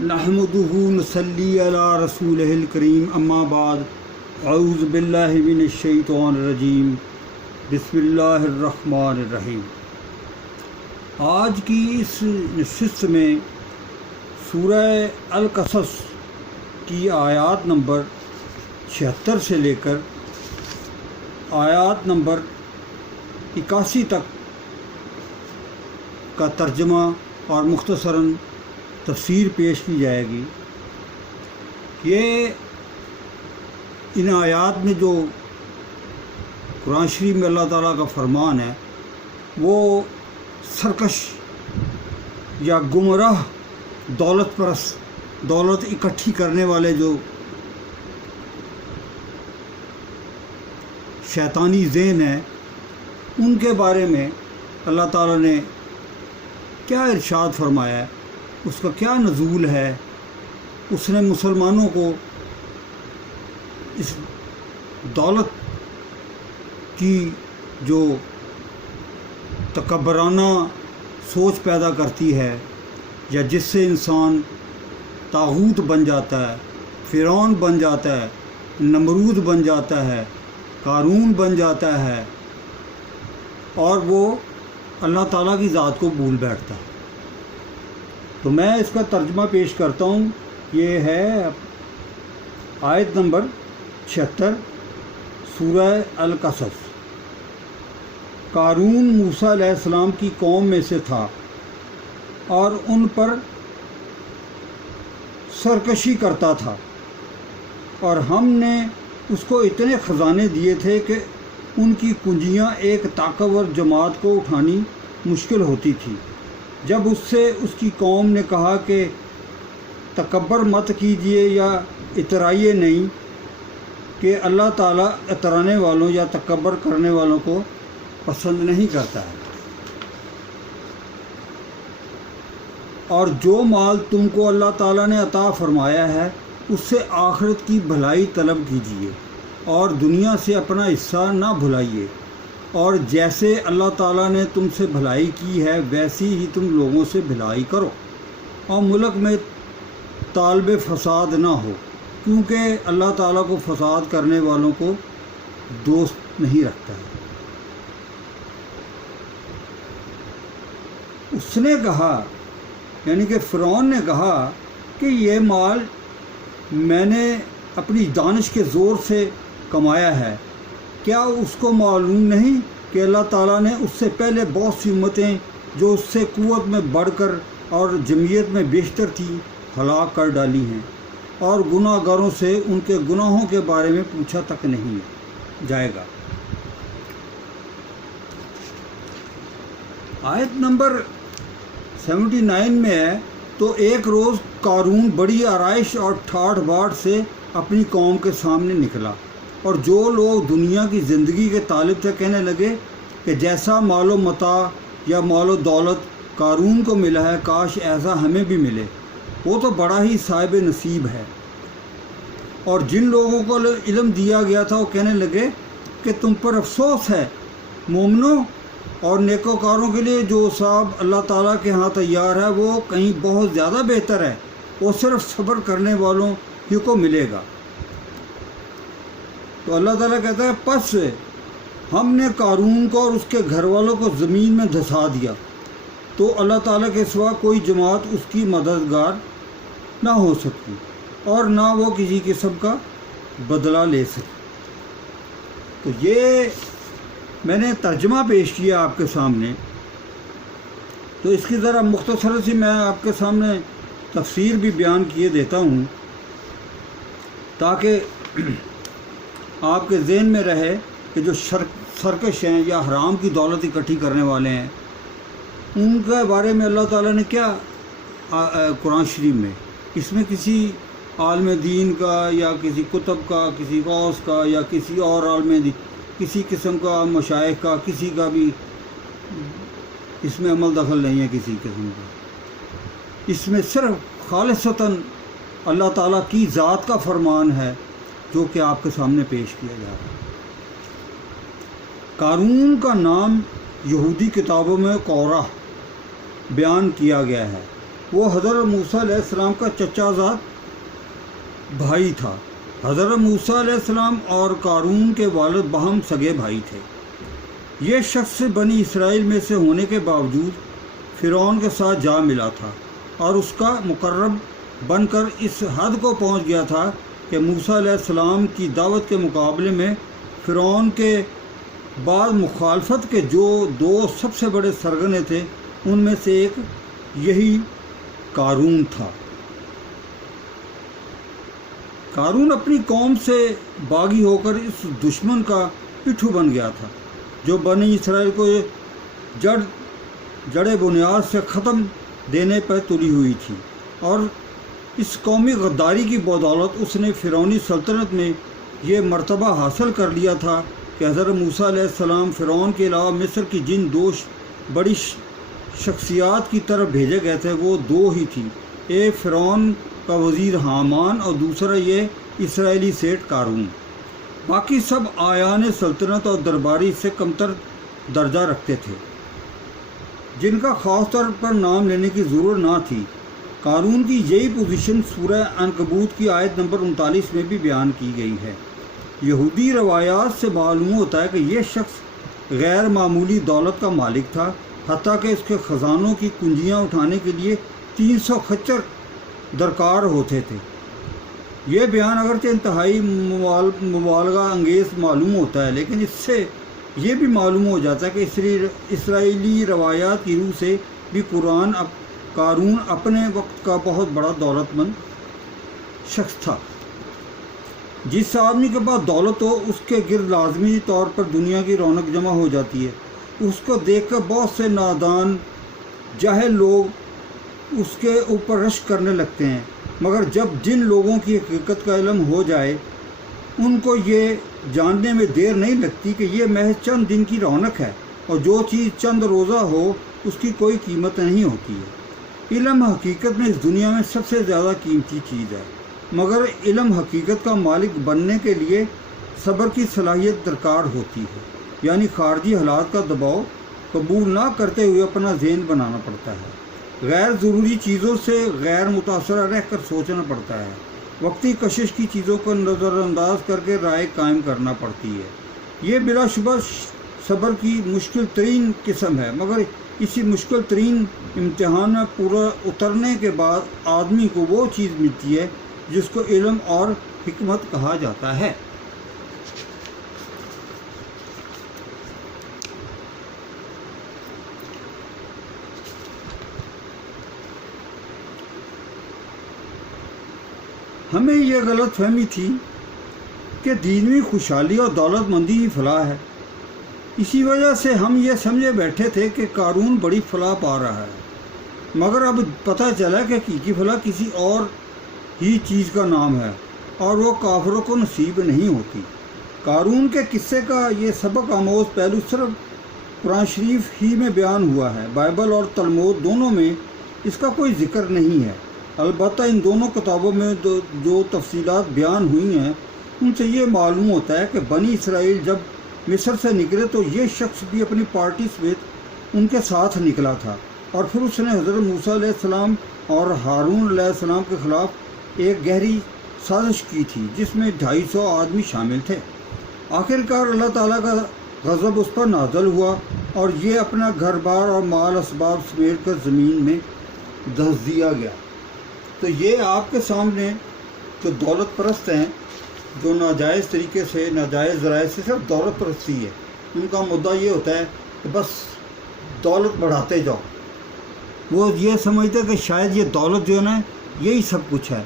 نحمدہ نصلی علی رسولہ الکریم اما بعد اعوذ باللہ من الشیطان الرجیم بسم اللہ الرحمن الرحیم۔ آج کی اس نشست میں سورہ القصص کی آیات نمبر 76 سے لے کر آیات نمبر 81 تک کا ترجمہ اور مختصراً تفسیر پیش کی جائے گی۔ یہ ان آیات میں جو قرآن شریف میں اللہ تعالیٰ کا فرمان ہے وہ سرکش یا گمراہ دولت پرست، دولت اکٹھی کرنے والے جو شیطانی ذہن ہے ان کے بارے میں اللہ تعالیٰ نے کیا ارشاد فرمایا ہے، اس کا کیا نزول ہے، اس نے مسلمانوں کو اس دولت کی جو تکبرانہ سوچ پیدا کرتی ہے یا جس سے انسان طاغوت بن جاتا ہے، فرعون بن جاتا ہے، نمرود بن جاتا ہے، قارون بن جاتا ہے اور وہ اللہ تعالیٰ کی ذات کو بھول بیٹھتا ہے۔ تو میں اس کا ترجمہ پیش کرتا ہوں۔ یہ ہے آیت نمبر 76 سورہ القصص۔ قارون موسیٰ علیہ السلام کی قوم میں سے تھا اور ان پر سرکشی کرتا تھا، اور ہم نے اس کو اتنے خزانے دیے تھے کہ ان کی کنجیاں ایک طاقتور جماعت کو اٹھانی مشکل ہوتی تھی۔ جب اس سے اس کی قوم نے کہا کہ تکبر مت کیجیے یا اترائیے نہیں، کہ اللہ تعالیٰ اترانے والوں یا تکبر کرنے والوں کو پسند نہیں کرتا ہے، اور جو مال تم کو اللہ تعالیٰ نے عطا فرمایا ہے اس سے آخرت کی بھلائی طلب کیجیے اور دنیا سے اپنا حصہ نہ بھلائیے، اور جیسے اللہ تعالیٰ نے تم سے بھلائی کی ہے ویسی ہی تم لوگوں سے بھلائی کرو، اور ملک میں طالب فساد نہ ہو، کیونکہ اللہ تعالیٰ کو فساد کرنے والوں کو دوست نہیں رکھتا ہے۔ اس نے کہا، یعنی کہ فرعون نے کہا کہ یہ مال میں نے اپنی دانش کے زور سے کمایا ہے، کیا اس کو معلوم نہیں کہ اللہ تعالیٰ نے اس سے پہلے بہت سی امتیں جو اس سے قوت میں بڑھ کر اور جمعیت میں بیشتر تھی ہلاک کر ڈالی ہیں، اور گناہ گاروں سے ان کے گناہوں کے بارے میں پوچھا تک نہیں جائے گا۔ آیت نمبر 79 میں ہے، تو ایک روز قارون بڑی آرائش اور ٹھاٹھ باٹھ سے اپنی قوم کے سامنے نکلا، اور جو لوگ دنیا کی زندگی کے طالب تھے کہنے لگے کہ جیسا مال و متاع یا مال و دولت قارون کو ملا ہے کاش ایسا ہمیں بھی ملے، وہ تو بڑا ہی صاحب نصیب ہے۔ اور جن لوگوں کو علم دیا گیا تھا وہ کہنے لگے کہ تم پر افسوس ہے مومنوں اور نیکوکاروں کے لیے، جو صاحب اللہ تعالیٰ کے ہاں تیار ہے وہ کہیں بہت زیادہ بہتر ہے، وہ صرف صبر کرنے والوں ہی کو ملے گا۔ تو اللہ تعالیٰ کہتا ہے پس ہم نے قارون کو اور اس کے گھر والوں کو زمین میں دھسا دیا، تو اللہ تعالیٰ کے سوا کوئی جماعت اس کی مددگار نہ ہو سکتی اور نہ وہ کسی قسم کا بدلہ لے سکتی۔ تو یہ میں نے ترجمہ پیش کیا آپ کے سامنے، تو اس کی ذرا مختصر سی میں آپ کے سامنے تفسیر بھی بیان کیے دیتا ہوں تاکہ آپ کے ذہن میں رہے کہ جو سرکش ہیں یا حرام کی دولت اکٹھی کرنے والے ہیں ان کے بارے میں اللہ تعالیٰ نے کیا قرآن شریف میں، اس میں کسی عالم دین کا یا کسی کتب کا، کسی غوث کا یا کسی اور عالم دین، کسی قسم کا مشائخ کا، کسی کا بھی اس میں عمل دخل نہیں ہے کسی قسم کا۔ اس میں صرف خالصتاً اللہ تعالیٰ کی ذات کا فرمان ہے جو کہ آپ کے سامنے پیش کیا جا رہا ہے۔ قارون کا نام یہودی کتابوں میں قورہ بیان کیا گیا ہے، وہ حضرت موسیٰ علیہ السلام کا چچا زاد بھائی تھا۔ حضرت موسیٰ علیہ السلام اور قارون کے والد باہم سگے بھائی تھے۔ یہ شخص بنی اسرائیل میں سے ہونے کے باوجود فرعون کے ساتھ جا ملا تھا اور اس کا مقرب بن کر اس حد کو پہنچ گیا تھا کہ موسیٰ علیہ السلام کی دعوت کے مقابلے میں فرعون کے بعد مخالفت کے جو دو سب سے بڑے سرگنے تھے ان میں سے ایک یہی قارون تھا۔ قارون اپنی قوم سے باغی ہو کر اس دشمن کا پٹھو بن گیا تھا جو بنی اسرائیل کو جڑ بنیاد سے ختم دینے پر تلی ہوئی تھی، اور اس قومی غداری کی بدولت اس نے فرعونی سلطنت میں یہ مرتبہ حاصل کر لیا تھا کہ حضرت موسیٰ علیہ السلام فرعون کے علاوہ مصر کی جن دو بڑی شخصیات کی طرف بھیجے گئے تھے وہ دو ہی تھیں، ایک فرعون کا وزیر حامان اور دوسرا یہ اسرائیلی سیٹ قارون۔ باقی سب آیان سلطنت اور درباری سے کمتر درجہ رکھتے تھے جن کا خاص طور پر نام لینے کی ضرورت نہ تھی۔ قارون کی یہی پوزیشن سورہ عنکبوت کی آیت نمبر 39 میں بھی بیان کی گئی ہے۔ یہودی روایات سے معلوم ہوتا ہے کہ یہ شخص غیر معمولی دولت کا مالک تھا، حتیٰ کہ اس کے خزانوں کی کنجیاں اٹھانے کے لیے 300 خچر درکار ہوتے تھے۔ یہ بیان اگرچہ انتہائی مبالغہ انگیز معلوم ہوتا ہے، لیکن اس سے یہ بھی معلوم ہو جاتا ہے کہ اسرائیلی روایات کی روح سے بھی قارون اپنے وقت کا بہت بڑا دولت مند شخص تھا۔ جس آدمی کے پاس دولت ہو اس کے گرد لازمی طور پر دنیا کی رونق جمع ہو جاتی ہے۔ اس کو دیکھ کر بہت سے نادان جاہل لوگ اس کے اوپر رشک کرنے لگتے ہیں، مگر جب جن لوگوں کی حقیقت کا علم ہو جائے ان کو یہ جاننے میں دیر نہیں لگتی کہ یہ محض چند دن کی رونق ہے، اور جو چیز چند روزہ ہو اس کی کوئی قیمت نہیں ہوتی ہے۔ علم حقیقت میں اس دنیا میں سب سے زیادہ قیمتی چیز ہے، مگر علم حقیقت کا مالک بننے کے لیے صبر کی صلاحیت درکار ہوتی ہے، یعنی خارجی حالات کا دباؤ قبول نہ کرتے ہوئے اپنا ذہن بنانا پڑتا ہے، غیر ضروری چیزوں سے غیر متاثرہ رہ کر سوچنا پڑتا ہے، وقتی کشش کی چیزوں کو نظر انداز کر کے رائے قائم کرنا پڑتی ہے۔ یہ بلا شبہ صبر کی مشکل ترین قسم ہے، مگر اسی مشکل ترین امتحان میں پورا اترنے کے بعد آدمی کو وہ چیز ملتی ہے جس کو علم اور حکمت کہا جاتا ہے۔ ہمیں یہ غلط فہمی تھی کہ دینی خوشحالی اور دولت مندی ہی فلاح ہے، اسی وجہ سے ہم یہ سمجھے بیٹھے تھے کہ قارون بڑی فلاح پا رہا ہے، مگر اب پتہ چلا کہ حقیقی فلاح کسی اور ہی چیز کا نام ہے اور وہ کافروں کو نصیب نہیں ہوتی۔ قارون کے قصے کا یہ سبق آموز پہلو صرف قرآن شریف ہی میں بیان ہوا ہے، بائبل اور تلمود دونوں میں اس کا کوئی ذکر نہیں ہے۔ البتہ ان دونوں کتابوں میں جو تفصیلات بیان ہوئی ہیں ان سے یہ معلوم ہوتا ہے کہ بنی اسرائیل جب مصر سے نکلے تو یہ شخص بھی اپنی پارٹی سمیت ان کے ساتھ نکلا تھا، اور پھر اس نے حضرت موسیٰ علیہ السلام اور ہارون علیہ السلام کے خلاف ایک گہری سازش کی تھی جس میں 250 آدمی شامل تھے۔ آخرکار اللہ تعالیٰ کا غضب اس پر نازل ہوا اور یہ اپنا گھر بار اور مال اسباب سمیٹ کر زمین میں دھنس دیا گیا۔ تو یہ آپ کے سامنے جو دولت پرست ہیں، جو ناجائز طریقے سے ناجائز ذرائع سے صرف دولت پرستی ہے، ان کا مدعا یہ ہوتا ہے کہ بس دولت بڑھاتے جاؤ۔ وہ یہ سمجھتے کہ شاید یہ دولت جو ہے نا یہی سب کچھ ہے،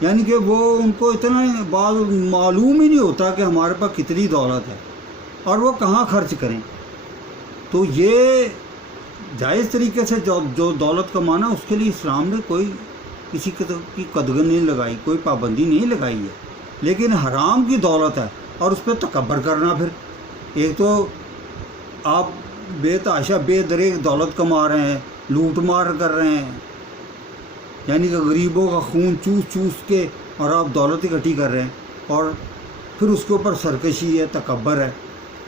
یعنی کہ وہ ان کو اتنا معلوم ہی نہیں ہوتا کہ ہمارے پاس کتنی دولت ہے اور وہ کہاں خرچ کریں۔ تو یہ جائز طریقے سے جو دولت کمانا، اس کے لیے اسلام نے کوئی کسی کی قدغن نہیں لگائی، کوئی پابندی نہیں لگائی ہے، لیکن حرام کی دولت ہے اور اس پہ تکبر کرنا، پھر ایک تو آپ بے تحاشا بے دریغ دولت کما رہے ہیں، لوٹ مار کر رہے ہیں، یعنی کہ غریبوں کا خون چوس چوس کے اور آپ دولت اکٹھی کر رہے ہیں، اور پھر اس کے اوپر سرکشی ہے، تکبر ہے،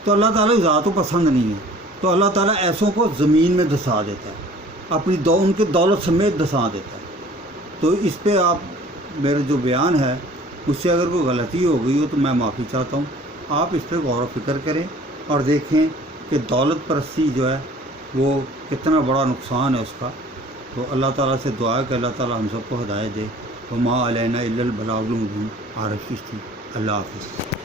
تو اللہ تعالیٰ ذات و پسند نہیں ہے، تو اللہ تعالیٰ ایسوں کو زمین میں دھسا دیتا ہے۔ ان کے دولت سمیت دھسا دیتا ہے۔ تو اس پہ آپ میرا جو بیان ہے مجھ سے اگر کوئی غلطی ہو گئی ہو تو میں معافی چاہتا ہوں۔ آپ اس پہ غور و فکر کریں اور دیکھیں کہ دولت پرستی جو ہے وہ کتنا بڑا نقصان ہے اس کا۔ تو اللہ تعالیٰ سے دعا ہے کہ اللہ تعالیٰ ہم سب کو ہدایت دے۔ وما علینا الا البلاغ المبین۔ عارف چشتی۔ اللہ حافظ۔